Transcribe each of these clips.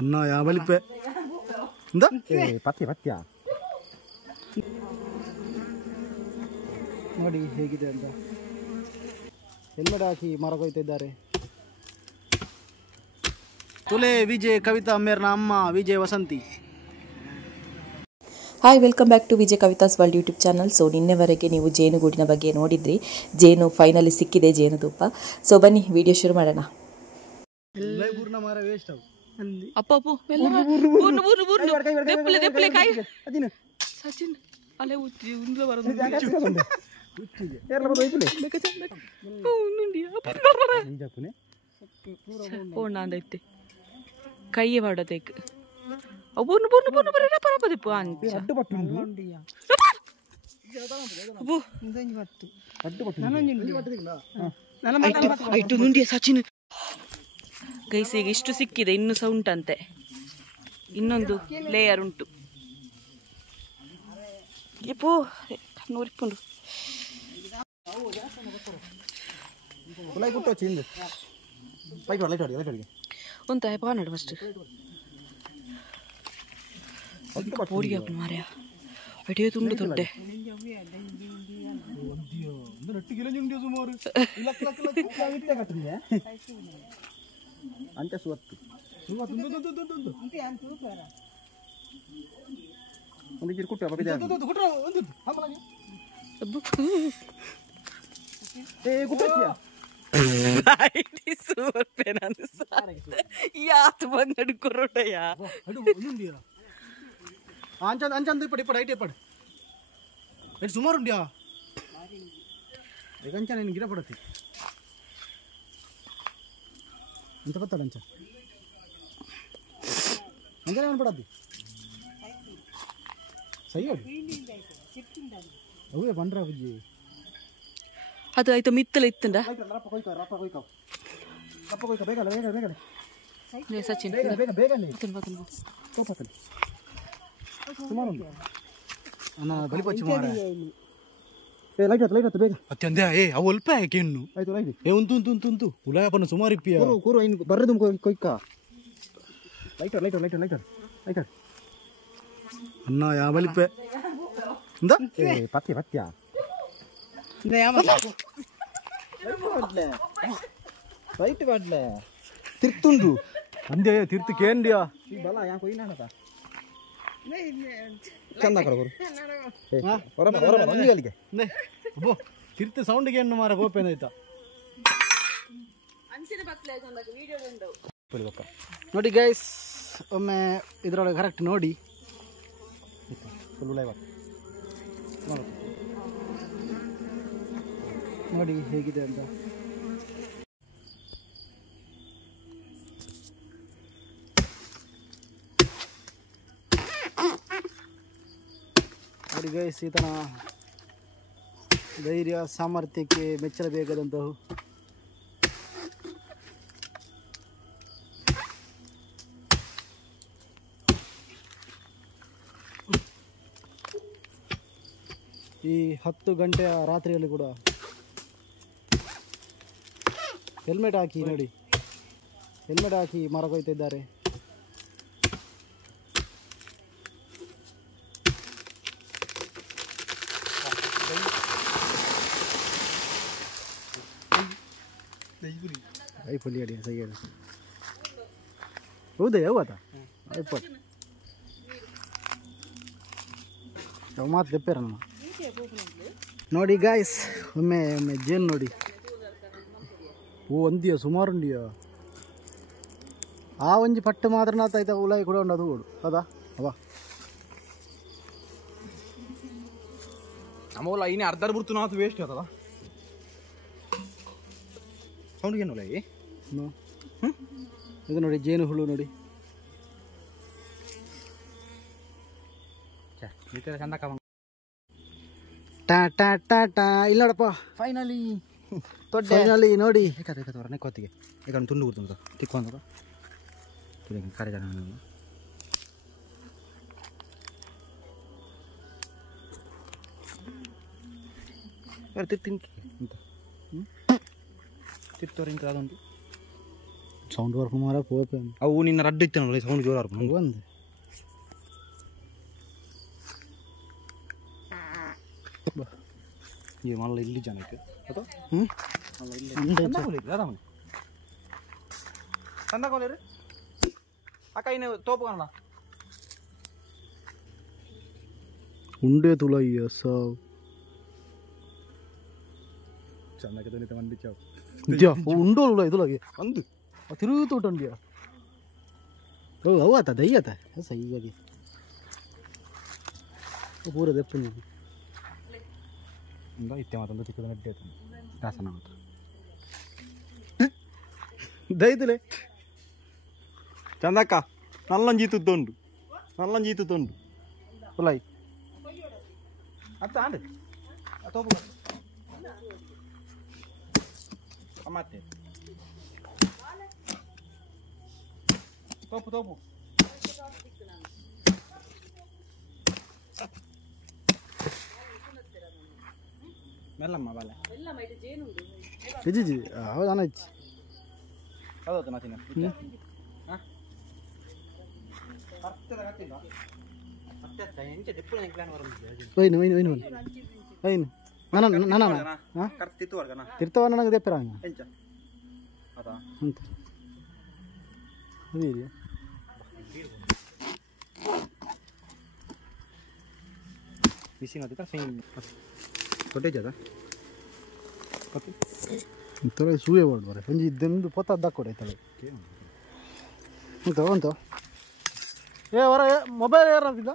ಅನ್ನ ಯಾವ ಬಲಿಪೆ ಇಂದ ಪತ್ಯ ಪತ್ಯ ನೋಡಿ ಹೇಗಿದೆ ಅಂತ ಹೆಲ್ಮೆಟ್ ಹಾಕಿ ಮರ ಕೊಯ್ತಿದ್ದಾರೆ. ತುಲೆ ವಿಜಯ್ ಕವಿತಾ ಮೇರ್ನ ಅಮ್ಮ Vijay Vasanthi. Hi, welcome back to Vijay Kavitha's world YouTube channel. So ನಿನ್ನೆವರೆಗೆ ನೀವು ಜೇನುಗೂಡಿನ ಬಗ್ಗೆ ನೋಡಿದ್ರಿ. ಜೇನು ಫೈನಲಿ ಸಿಕ್ಕಿದೆ, ಜೇನುತುಪ್ಪ. ಸೊ ಬನ್ನಿ ವಿಡಿಯೋ ಶುರು ಮಾಡೋಣ. ಕೈಯೇ ಮಾಡೋದಕ್ಕೆ ಸಚಿನ್ ಗೈಸ್, ಈಗ ಇಷ್ಟು ಸಿಕ್ಕಿದೆ, ಇನ್ನು ಸಹ ಉಂಟಂತೆ, ಇನ್ನೊಂದು ಲೇಯರ್ ಉಂಟು. ಎಪ್ಪೋ ನೋಡಿಕೊಂಡು ಒಂತ ಪಾನಡು ಫಸ್ಟ್ ಪೋಡಿ ಹಾಕು ಮಾರ್ಯ ಅಡಿಯೋ ತುಂಡು ದೊಡ್ಡೆ ಅಂತೆ ಸುವತ್ತು ಒಂದು ಗಿರ್ ಕುಟ್ಟ ಬಬಿದೆ ಏ ಕುಟ್ಟಕ್ಕಿಯಾ ಯಾತ್ ಬಂದಡು ಕೊರೋಟಯ್ಯ ಅಂಚಂದು ಇಪ್ಪಡು ಇಪ್ಪಡು ಐಟೆ ಇಪ್ಪಡು ಎಷ್ಟು ಸುಮಾರು ಉಂಡ್ಯಾ ಈಗ ಅಂಚ ನೀನು ಗಿಡ ಪಡತ್ತಿ ಅಂತ ಬತ್ತಾಡ ಅಂಚ ಅಂಚನೆ ಏನು ಪಡತ್ತಿ ಸೈ ಅವೇ ಬಂಡ್ರ ಬುಜ್ಜಿ ಅದು ಆಯ್ತು ಮಿತ್ತಲ ಇತ್ತಂಡ ಸಚಿನ್ ಅನ್ನ ಬಲಿಪಚ್ಚಿ ಮಾರ ಲೈಟ್ ಹತ್ತು ಬೇಗ ಅತ್ಯಂತ ಅವು ಅಲ್ಪ ಯಾಕೆ ಇನ್ನು ಆಯ್ತು ಲೈಟ್ ಉಂತು ಉಲಾಯಪ್ಪನ ಸುಮಾರು ಇಪ್ಪಿಯ ಕೂರು ಇನ್ನು ಬರ್ರದು ಕೊಯ್ಕ ಲೈಟರ್ ಅನ್ನ ಯಾವ ಬಲಿಪೆ ಇಂದ ಪತ್ಯ ಪತ್ಯ ಲೈಟ್ ಬಾಡ್ಲೆ ತಿರ್ತುಂಡು ಅಂದೆ ತಿರ್ತು ಕೇಂದ್ಯ ಈ ಬಲ ಯಾ ಕೊಯ್ನಾನತ ಚಂದ ಕಡಗೋರು ಹೊರಗೆ ಅಬ್ಬೋ ತಿರ್ತು ಸೌಂಡ್ಗೆ ಏನು ಮಾರ ಗೋಪೇನ ಆಯ್ತಾ ನೋಡಿ ಗೈಸ್, ಒಮ್ಮೆ ಇದರೊಳಗೆ ಕರೆಕ್ಟ್ ನೋಡಿ ನೋಡಿ ಹೇಗಿದೆ ಅಂತ. ನೋಡಿ ಗೈಸ್, ಈತನ ಧೈರ್ಯ ಸಾಮರ್ಥ್ಯಕ್ಕೆ ಮೆಚ್ಚಲೇಬೇಕಾದಂತಹ ಈ 10 ಗಂಟೆಯ ರಾತ್ರಿಯಲ್ಲಿ ಕೂಡ ಹೆಲ್ಮೆಟ್ ಹಾಕಿ ನೋಡಿ, ಹೆಲ್ಮೆಟ್ ಹಾಕಿ ಮರ ಕೊಯ್ತಿದ್ದಾರೆ. ಐಪಲ್ಲಿ ಅಡಿ ಸೈಡ್ ಹೌದಾ ಯಾವತ್ತ ಐಪಲ್ ಮಾತು ತೆಪ್ಪೇರ ನಮ್ಮ ನೋಡಿ ಗಾಯ್ಸ್, ಒಮ್ಮೆ ಜೇನು ನೋಡಿ. ಒಂದಿಯ ಸುಮಾರು ಉಂಡಿಯ ಆ ಒಂಜಿ ಪಟ್ಟು ಮಾತ್ರ ನಾತಾಯ್ತ ಉಲಾಯಿ ಕೂಡ ಉಂಡು ಅದು ಓಡು ಅದಾ ಅವಾ ನಮ್ಮಲ್ಲ ಇನ್ನೇ ಅರ್ಧ ಬಿಡ್ತು ನಾತು ವೇಸ್ಟ್ ಆತದ ಸೌಂಡ್ಗೆ ಏನು ಉಲಾಯಿ ಇದು ನೋಡಿ ಜೇನು ಹುಳು ನೋಡಿ. ಚಂದ ಟಾ ಟಾ ಟಾ ಟಾ ಇಲ್ಲ ನೋಡಪ್ಪ, ಫೈನಲಿ ನೋಡಿ ನೆಕ್ಕೋತಿಗೆ ಈಗ ತುಂಡು ಗುರ್ತಂತ ತಿಕ್ಕೊಂತ ಕರೆ ತಿಂತ ತಿರ್ತವ್ರೆ ಇಂತ ಅದೊಂದು ಸೌಂಡ್ ವರ್ಕ್ ಮಾರ ಪೋಪೆ ಅವು ನಿನ್ನ ರಡ್ಡು ಇತ್ತೇನಲ್ಲ ಸೌಂಡ್ ಜೋರು ಒಂದು ಈ ಮಲ್ಲ ಇಲ್ಲಿ ಜನಕ್ಕೆ ಅಥವಾ ತಂದಾಕೋಲೇರಿ ಅಕ್ಕ ಇನ್ನು ತೋಪು ಕಾಣಲ್ಲ ಉಂಡೆ ತುಲ ಸಾವು ಚಂದಕ್ಕೆ ತೊನಿತ ಮಂದಿಚ್ಚಾವು ಉಂಡೋಲ್ಲ ಇದುಲಾಗೆ ಒಂದು ತಿರುಗುತ್ತೋಟಂಡಿಯ ಓ ಅವು ಆತ ದಯ್ಯತ ಸಹಿಯಾಗಿ ಪೂರ ದೆಪ್ಪು ಇತ್ತೆ ಮಾತೊಂದು ಚಿಕ್ಕದ ನಡ್ಡಿ ಆಯ್ತು ದಾಸನ ಮಾತ್ರ ದೈತಲೆ ಚಂದಕ್ಕ ನಲ್ಲಂಜೀತುತ್ತುಂಡು ನಲ್ಲಂಜೀತುತ್ತುಂಡು ಹುಲಾಯಿ ಅತ್ತ ಆಂಡ್ ತೋಪು ಮತ್ತೆ ತೋಪು ತೋಪು ಮೆಲ್ಲಮ್ಮ ಬಾಲೆ ಜಿ ಹೌದು ಅನ್ನ ಇಚ್ಚಿ ಹೌದು ನಾಚಿನ ಒಯ್ನು ಒಯ್ನು ಒಯ್ನು ಒಯ್ನು ನಾನು ತಿರ್ತವ ನನಗೆ ದೆಪ್ಪರ ಅಂತ ಬಿಸಿ ನೋಡಿದ್ರೆ ಕೊಟ್ಟೆ ಜದ ಇಂಥವ್ರೆ ಸೂಯೆ ಮಾಡ್ಬಾರೆ ಒಂಜಿ ಇದ್ದೊಂದು ಪೊತ್ತ ಕೊಡೈತಲ್ಲ ಅಂತ ಏ ಹೊರ ಮೊಬೈಲ್ ಯಾರಾದಿಲ್ಲ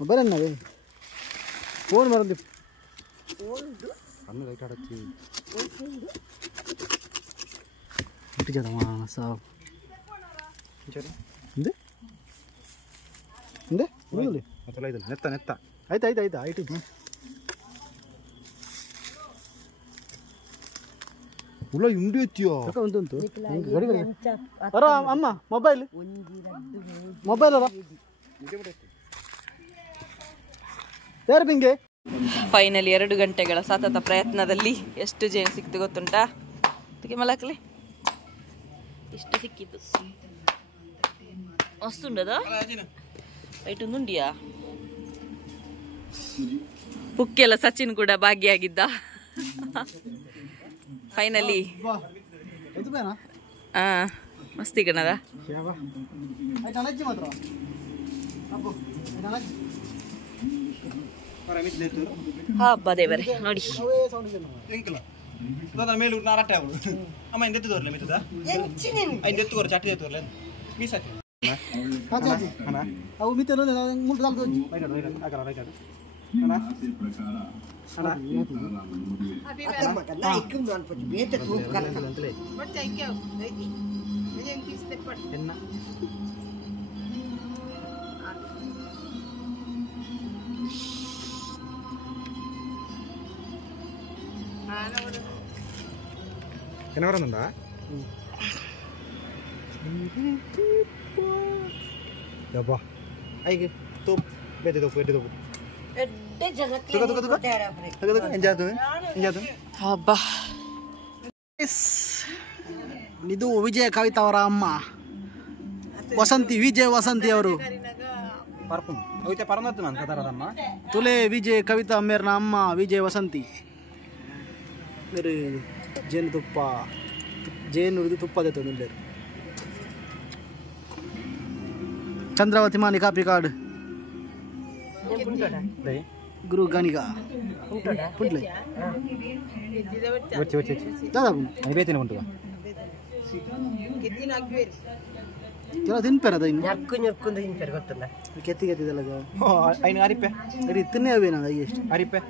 ಮೊಬೈಲ್ ಅನ್ನವೇ ಫೋನ್ ಬರಂದಿ ಕಣ್ಣು ಲೈಟ್ ಆಡತ್ತಿ ಜದಮ್ಮ ಸಾವು ಹಿಂದೆ ಹಿಂದೆ ಹೋಗಲಿ ಮತ್ತಲ್ಲ ಇದಲ್ಲ ನೆತ್ತ ನೆತ್ತ ಆಯ್ತು ಆಯ್ತು ಆಯ್ತು ಆಯ್ತು ಹುಳ ಹಿಂಡಿ ಎತ್ತಿಯೋ ಉಂಟು ಗಡಿ ಗಡಿ ಅರ ಅಮ್ಮ ಮೊಬೈಲ್ ಮೊಬೈಲ್ ಅರ ಯಾರು ಬಿಂಗೆ ಫೈನಲಿ 2 ಗಂಟೆಗಳ ಸತತ ಪ್ರಯತ್ನದಲ್ಲಿ ಎಷ್ಟು ಜೇನು ಸಿಕ್ತು ಗೊತ್ತುಂಟಾ ಅದಕ್ಕೆ ಮಲಕಲೆ ಇಷ್ಟು ಸಿಕ್ಕಿತ್ತು ಮಸ್ತುಂಡದ ಐಟು ನುಂಡಿಯಾ ಪುಕ್ಕೆಲ್ಲ ಸಚಿನ್ ಕೂಡ ಭಾಗಿಯಾಗಿದ್ದ ಫೈನಲಿ ಮಸ್ತಿ ಕಣದ ಹಬ್ಬ ದೇವರೇ ನೋಡಿ ಮೇಲೆ ನಾರಾಟೆ ಅವಳು ಅಮ್ಮ ಇಂದೆತ್ತು ತೋರ್ಲೆ ಮಿತ್ತದ ಇಂದೆತ್ತು ತೋರ್ ಚಾಟಿ ತೋರ್ಲೆ ಮೀಸಕ್ಕೆ ಅವು ಮಿತ್ತೆ ಮೂರು ನಾಲ್ಕು എന്നെ പറയുന്നുണ്ടാ അയക്ക് തോപ്പ് വെട്ടി തോപ്പ് വെട്ടി തോപ്പ് ಹಬ್ಬ ಇದು ವಿಜಯ ಕವಿತಾ ಅವರ ಅಮ್ಮ ವಸಂತಿ ವಿಜಯ ವಸಂತಿ ಅವರು പറന്നത്ത് ನಾನು ಕದಾರದಮ್ಮ ತುಲೆ ವಿಜಯ ಕವಿತಾ ಮೇರ್ನ ಅಮ್ಮ ವಿಜಯ ವಸಂತಿ ಮೇರೆ ಜೇನುತುಪ್ಪ ಜೇನು ಇದು ತುಪ್ಪ ದೇತ ಚಂದ್ರಾವತಿ ಮಾನಿ ಕಾಪಿ ಕಾರ್ಡ್ ಗುರು ಗಾಣಿಗ ಪುಂಟ್ಲೆ ದಾದಾ ಬೇತೇನೆ ಉಂಟು ಕೆಲವು ತಿನ್ಪೇರದ ಇನ್ನು ತಿನ್ಪೇರು ಗೊತ್ತಲ್ಲ ಕೆತ್ತಿ ಕೆತ್ತಿದಲ್ಲ ಐನು ಅರಿಪೆ ಅರಿ ತಿನ್ನೇ ಅವೇನದ ಎಷ್ಟು ಅರಿಪೆ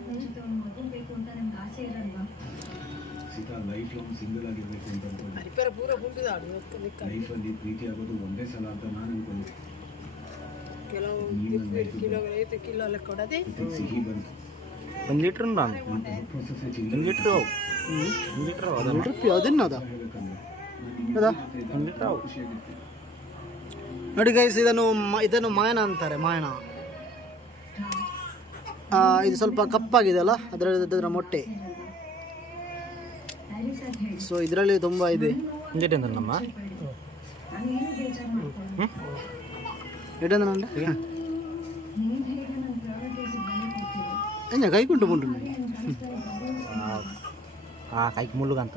ಒಂದು ಲೀಟ್ರ್ ನಾನು 1 ಲೀಟ್ರ್ ಅವು 1 ಲೀಟ್ರ್ ಅದನ್ನದ ಅದಾ 1 ಲೀಟ್ರ್ ಅವು ನೋಡಿ ಗೈಸ್ ಇದನ್ನು ಮಾಯನ ಅಂತಾರೆ ಮಾಯನ ಇದು ಸ್ವಲ್ಪ ಕಪ್ಪಾಗಿದೆ ಅಲ್ಲ ಅದರ ಮೊಟ್ಟೆ ಸೊ ಇದರಲ್ಲಿ ತುಂಬ ಇದೆ ಇಂದೇಟಂದಮ್ಮ ఎటందనండి ఎంజా కైకుంటూ ఉంటుంది కైకి ముళ్ళుగా అంత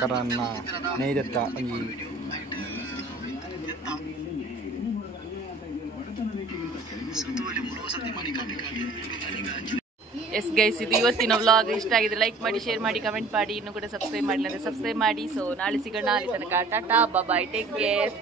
karena neidetta ಎಸ್ ಗೈಸ್, ಇದು ಇವತ್ತಿನ ವ್ಲಾಗ್. ಇಷ್ಟ ಆಗಿದೆ ಲೈಕ್ ಮಾಡಿ, ಶೇರ್ ಮಾಡಿ, ಕಮೆಂಟ್ ಮಾಡಿ. ಇನ್ನೂ ಕೂಡ ಸಬ್ಸ್ಕ್ರೈಬ್ ಮಾಡಿಲ್ಲ ಅಂದರೆ ಸಬ್ಸ್ಕ್ರೈಬ್ ಮಾಡಿ. ಸೊ ನಾಳೆ ಸಿಗೋಣ. ಅಲ್ಲಿ ತನಕ ಟಾಟಾ, ಬಾಯ್, ಟೇಕ್ ಕೇರ್.